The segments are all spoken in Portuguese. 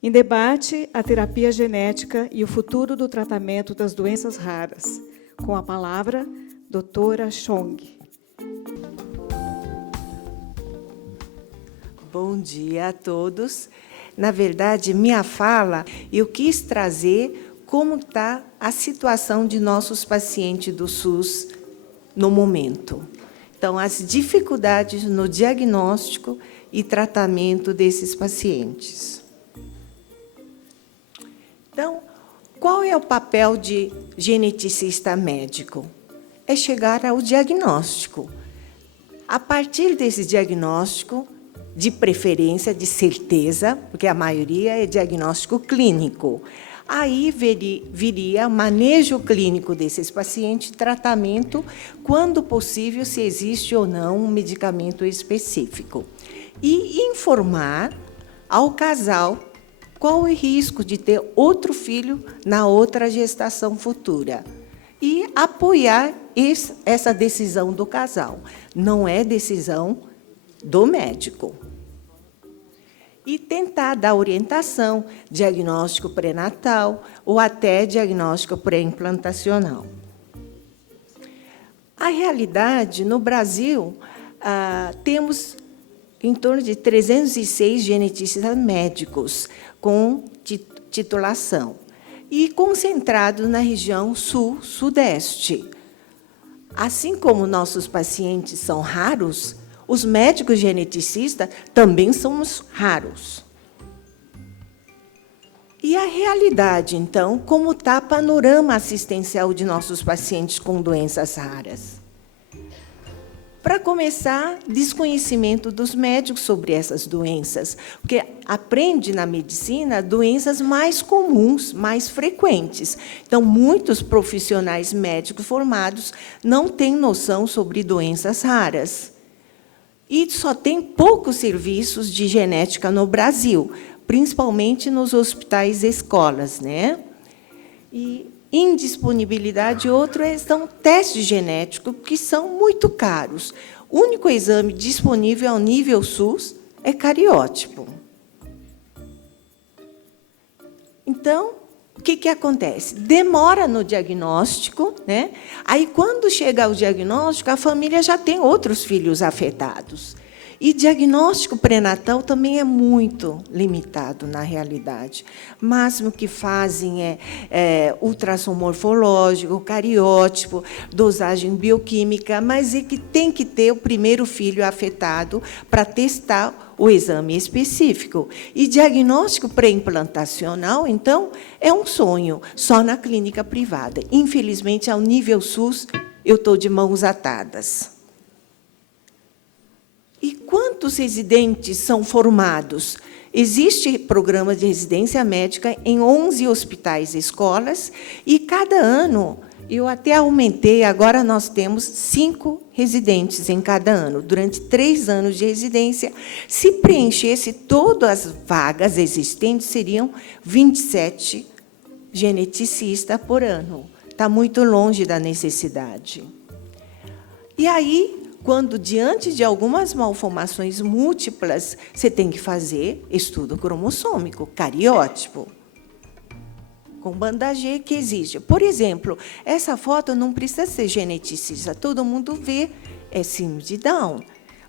Em debate, a terapia genética e o futuro do tratamento das doenças raras. Com a palavra, doutora Chong. Bom dia a todos. Na verdade, minha fala, eu quis trazer como está a situação de nossos pacientes do SUS no momento. Então, as dificuldades no diagnóstico e tratamento desses pacientes. Então, qual é o papel de geneticista médico? É chegar ao diagnóstico. A partir desse diagnóstico, de preferência, de certeza, porque a maioria é diagnóstico clínico, aí viria o manejo clínico desses pacientes, tratamento, quando possível, se existe ou não um medicamento específico. E informar ao casal qual o risco de ter outro filho na outra gestação futura. E apoiar essa decisão do casal. Não é decisão do médico. E tentar dar orientação, diagnóstico pré-natal ou até diagnóstico pré-implantacional. A realidade, no Brasil, temos em torno de 306 genetistas médicos com titulação e concentrados na região sul-sudeste. Assim como nossos pacientes são raros, os médicos geneticistas também somos raros. E a realidade, então, como está o panorama assistencial de nossos pacientes com doenças raras? Para começar, desconhecimento dos médicos sobre essas doenças, porque aprende na medicina doenças mais comuns, mais frequentes. Então, muitos profissionais médicos formados não têm noção sobre doenças raras. E só tem poucos serviços de genética no Brasil, principalmente nos hospitais e escolas, né? E indisponibilidade, outro são testes genéticos, que são muito caros. O único exame disponível ao nível SUS é cariótipo. Então, o que acontece? Demora no diagnóstico, né? Aí, quando chega ao diagnóstico, a família já tem outros filhos afetados. E diagnóstico pré-natal também é muito limitado, na realidade. O máximo que fazem é ultrassom morfológico, cariótipo, dosagem bioquímica, mas é que tem que ter o primeiro filho afetado para testar o exame específico. E diagnóstico pré-implantacional, então, é um sonho, só na clínica privada. Infelizmente, ao nível SUS, eu estou de mãos atadas. E quantos residentes são formados? Existe programa de residência médica em 11 hospitais e escolas, e cada ano, eu até aumentei, agora nós temos 5 residentes em cada ano. Durante 3 anos de residência, se preenchesse todas as vagas existentes, seriam 27 geneticistas por ano. Está muito longe da necessidade. E aí, quando, diante de algumas malformações múltiplas, você tem que fazer estudo cromossômico, cariótipo, com banda G, que exige. Por exemplo, essa foto não precisa ser geneticista, todo mundo vê, é síndrome de Down.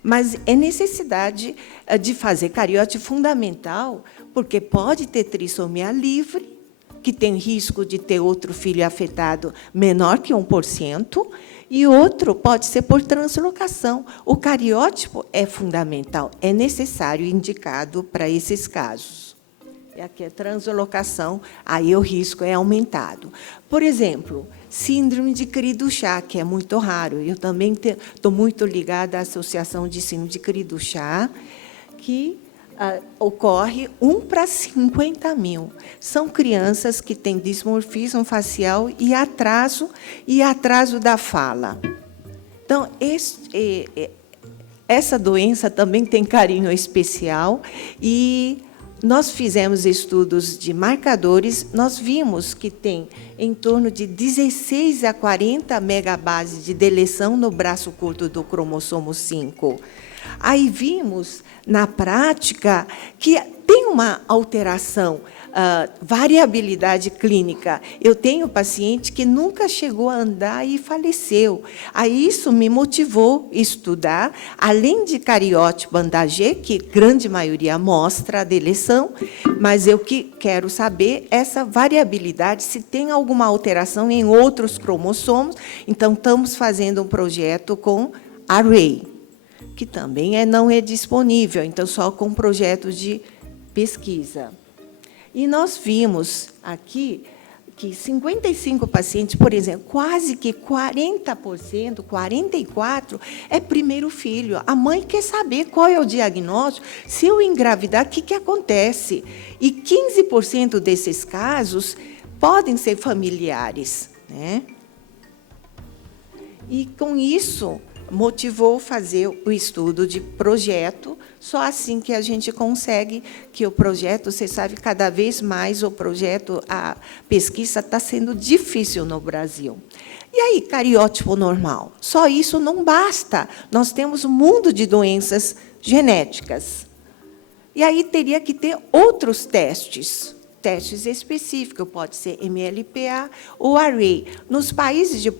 Mas é necessidade de fazer cariótipo fundamental, porque pode ter trissomia livre, que tem risco de ter outro filho afetado menor que 1%, e outro pode ser por translocação. O cariótipo é fundamental, é necessário, indicado para esses casos. E aqui é translocação, aí o risco é aumentado. Por exemplo, síndrome de Cri-du-Chat, que é muito raro. Eu também estou muito ligada à Associação de Síndrome de Cri-du-Chat, que ocorre 1 para 50 mil. São crianças que têm dismorfismo facial e atraso da fala. Então, essa doença também tem carinho especial, e nós fizemos estudos de marcadores, nós vimos que tem em torno de 16 a 40 megabases de deleção no braço curto do cromossomo 5. Aí vimos, na prática, que tem uma alteração, variabilidade clínica. Eu tenho paciente que nunca chegou a andar e faleceu. Aí isso me motivou a estudar, além de cariótipo Bandagé, que grande maioria mostra a deleção, mas eu que quero saber essa variabilidade, se tem alguma alteração em outros cromossomos. Então, estamos fazendo um projeto com Array, que também não é disponível, então, só com projetos de pesquisa. E nós vimos aqui que 55 pacientes, por exemplo, quase que 40%, 44%, é primeiro filho. A mãe quer saber qual é o diagnóstico, se eu engravidar, o que acontece? E 15% desses casos podem ser familiares, né? E, com isso, motivou fazer o estudo de projeto. Só assim que a gente consegue que o projeto, você sabe, cada vez mais o projeto, a pesquisa está sendo difícil no Brasil. E aí, cariótipo normal? Só isso não basta. Nós temos um mundo de doenças genéticas. E aí teria que ter outros testes específicos, pode ser MLPA ou Array. Nos países de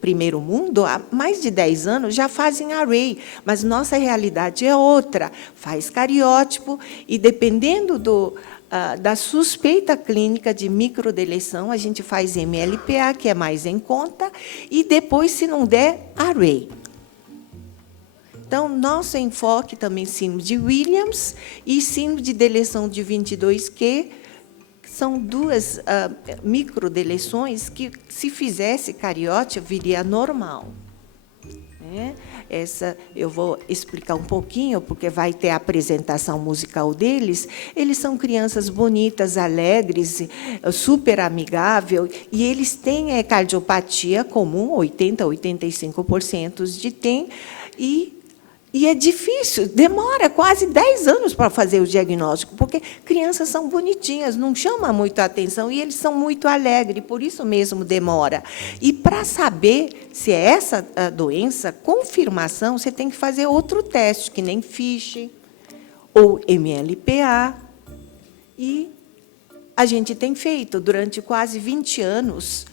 primeiro mundo, há mais de 10 anos, já fazem Array, mas nossa realidade é outra. Faz cariótipo e, dependendo da suspeita clínica de microdeleção, a gente faz MLPA, que é mais em conta, e depois, se não der, Array. Então, nosso enfoque também síndrome de Williams e síndrome de deleção de 22q, são duas microdeleções que, se fizesse cariótipo, viria normal. Essa eu vou explicar um pouquinho, porque vai ter a apresentação musical deles. Eles são crianças bonitas, alegres, super amigáveis, e eles têm cardiopatia comum, 80% a 85% de tem, e é difícil, demora quase 10 anos para fazer o diagnóstico, porque crianças são bonitinhas, não chama muito a atenção, e eles são muito alegres, por isso mesmo demora. E, para saber se é essa a doença, confirmação, você tem que fazer outro teste, que nem FISH ou MLPA. E a gente tem feito, durante quase 20 anos,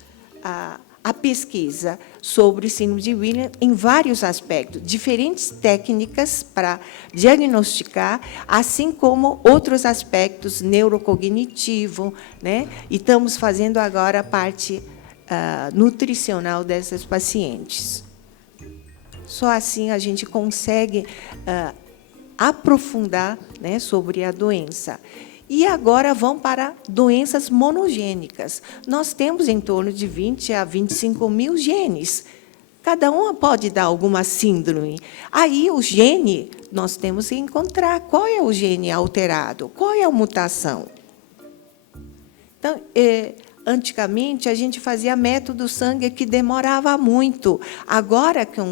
a pesquisa sobre síndrome de Williams em vários aspectos, diferentes técnicas para diagnosticar, assim como outros aspectos neurocognitivo, né? E estamos fazendo agora a parte nutricional dessas pacientes. Só assim a gente consegue aprofundar, né, sobre a doença. E agora vão para doenças monogênicas. Nós temos em torno de 20 a 25 mil genes. Cada uma pode dar alguma síndrome. Aí, o gene, nós temos que encontrar qual é o gene alterado, qual é a mutação. Então, antigamente, a gente fazia método sangue que demorava muito. Agora, com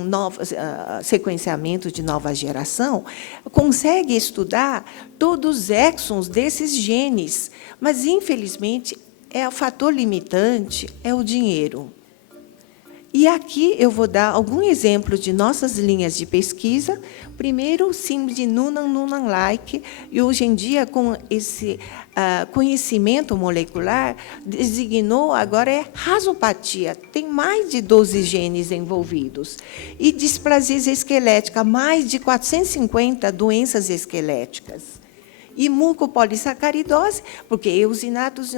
sequenciamento de nova geração, consegue estudar todos os exons desses genes. Mas, infelizmente, o fator limitante é o dinheiro. E aqui eu vou dar algum exemplo de nossas linhas de pesquisa. Primeiro, o síndrome de Noonan-Noonan-like, e hoje em dia, com esse conhecimento molecular, designou, agora é rasopatia, tem mais de 12 genes envolvidos. E displasias esqueléticas, mais de 450 doenças esqueléticas. E mucopolissacaridose, porque eosinatos de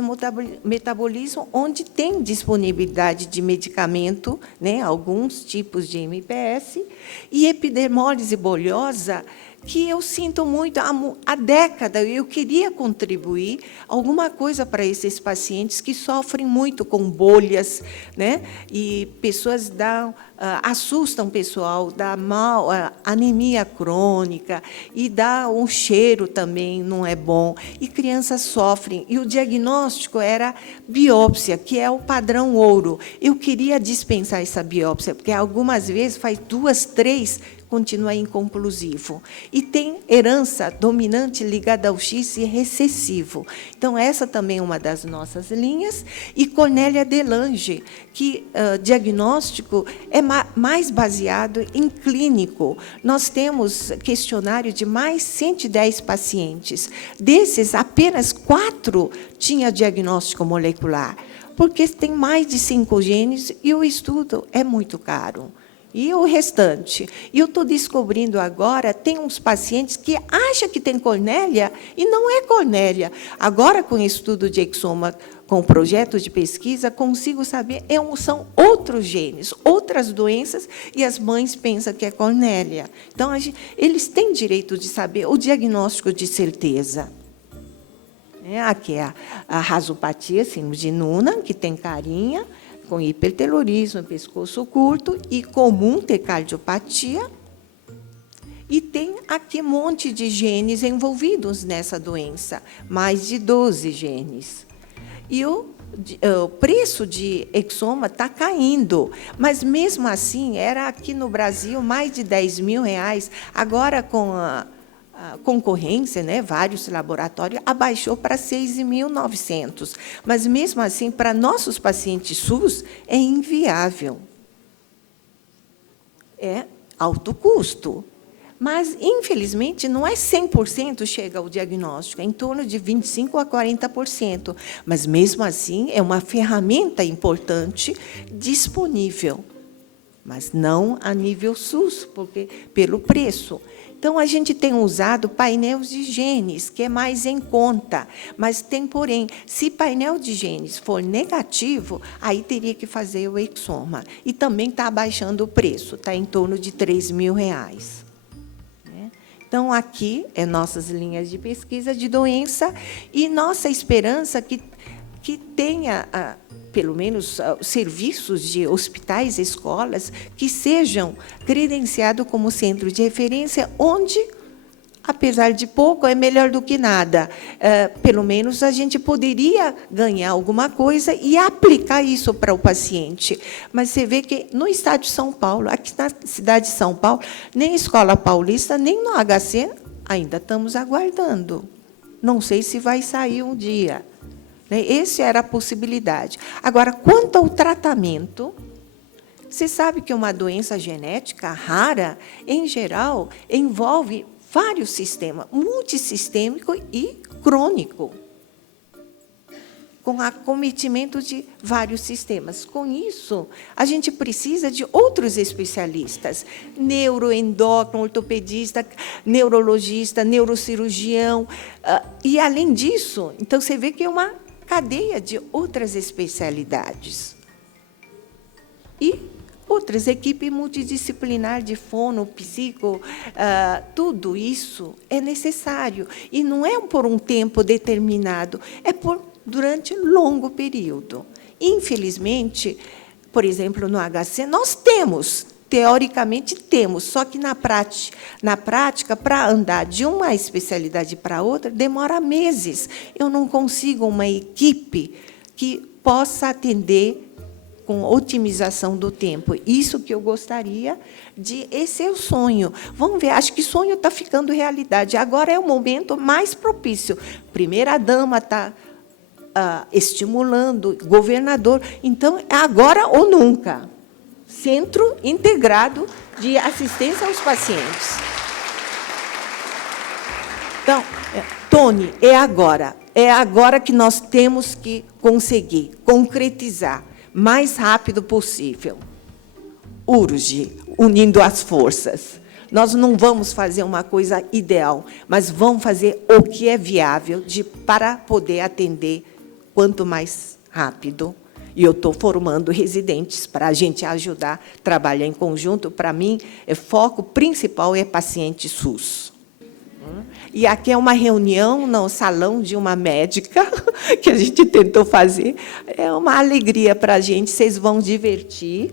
metabolismo, onde tem disponibilidade de medicamento, né, alguns tipos de MPS, e epidermólise bolhosa, que eu sinto muito, há décadas eu queria contribuir alguma coisa para esses pacientes que sofrem muito com bolhas, né? E pessoas assustam o pessoal, dá mal, anemia crônica, e dá um cheiro também, não é bom, e crianças sofrem. E o diagnóstico era biópsia, que é o padrão ouro. Eu queria dispensar essa biópsia, porque algumas vezes faz 2, 3, continua inconclusivo. E tem herança dominante ligada ao X e recessivo. Então, essa também é uma das nossas linhas. E Cornélia Delange, que diagnóstico é mais baseado em clínico. Nós temos questionário de mais 110 pacientes. Desses, apenas 4 tinha diagnóstico molecular, porque tem mais de 5 genes e o estudo é muito caro. E o restante? E eu estou descobrindo agora, tem uns pacientes que acham que tem Cornélia e não é Cornélia. Agora, com o estudo de exoma, com o projeto de pesquisa, consigo saber, são outros genes, outras doenças, e as mães pensam que é Cornélia. Então, eles têm direito de saber o diagnóstico de certeza. Aqui é a rasopatia, síndrome de Noonan, que tem carinha, com hipertelorismo, pescoço curto, e comum ter cardiopatia. E tem aqui um monte de genes envolvidos nessa doença, mais de 12 genes. E o preço de exoma está caindo, mas, mesmo assim, era aqui no Brasil mais de R$10.000, agora, com a concorrência, vários laboratórios, abaixou para 6.900. Mas, mesmo assim, para nossos pacientes SUS, é inviável. É alto custo. Mas, infelizmente, não é 100% chega ao diagnóstico, é em torno de 25% a 40%. Mas, mesmo assim, é uma ferramenta importante disponível, mas não a nível SUS, porque pelo preço. Então, a gente tem usado painéis de genes, que é mais em conta. Mas tem, porém, se painel de genes for negativo, aí teria que fazer o exoma. E também está abaixando o preço, está em torno de R$3.000. Então, aqui é nossas linhas de pesquisa de doença e nossa esperança que tenha, pelo menos, serviços de hospitais, escolas, que sejam credenciados como centro de referência, onde, apesar de pouco, é melhor do que nada. Pelo menos, a gente poderia ganhar alguma coisa e aplicar isso para o paciente. Mas você vê que, no estado de São Paulo, aqui na cidade de São Paulo, nem Escola Paulista, nem no HC, ainda estamos aguardando. Não sei se vai sair um dia. Essa era a possibilidade. Agora, quanto ao tratamento, você sabe que uma doença genética rara, em geral, envolve vários sistemas, multissistêmico e crônico, com acometimento de vários sistemas. Com isso, a gente precisa de outros especialistas, neuroendócrino, ortopedista, neurologista, neurocirurgião. E, além disso, então, você vê que é uma cadeia de outras especialidades. E outras, equipe multidisciplinar de fono, psico, tudo isso é necessário. E não é por um tempo determinado, é durante longo período. Infelizmente, por exemplo, no HC, nós temos, teoricamente temos, só que na prática, para andar de uma especialidade para outra, demora meses. Eu não consigo uma equipe que possa atender com otimização do tempo. Isso que eu gostaria de... Esse é o sonho. Vamos ver, acho que o sonho está ficando realidade. Agora é o momento mais propício. Primeira-dama está estimulando, governador. Então, é agora ou nunca. Centro Integrado de Assistência aos Pacientes. Então, Tony, é agora. É agora que nós temos que conseguir concretizar mais rápido possível. Urge, unindo as forças. Nós não vamos fazer uma coisa ideal, mas vamos fazer o que é viável para poder atender quanto mais rápido. E eu estou formando residentes para a gente ajudar a trabalhar em conjunto. Para mim, o foco principal é paciente SUS. E aqui é uma reunião no salão de uma médica, que a gente tentou fazer. É uma alegria para a gente, vocês vão divertir.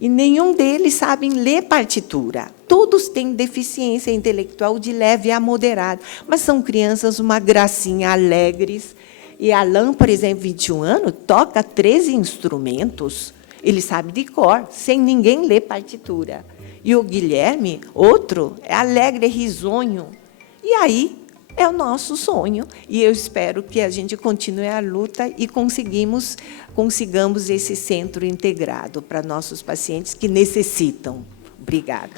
E nenhum deles sabem ler partitura. Todos têm deficiência intelectual de leve a moderada, mas são crianças, uma gracinha, alegres. E Alan, por exemplo, 21 anos, toca 13 instrumentos. Ele sabe de cor, sem ninguém ler partitura. E o Guilherme, outro, é alegre, é risonho. E aí é o nosso sonho. E eu espero que a gente continue a luta e consigamos esse centro integrado para nossos pacientes que necessitam. Obrigada.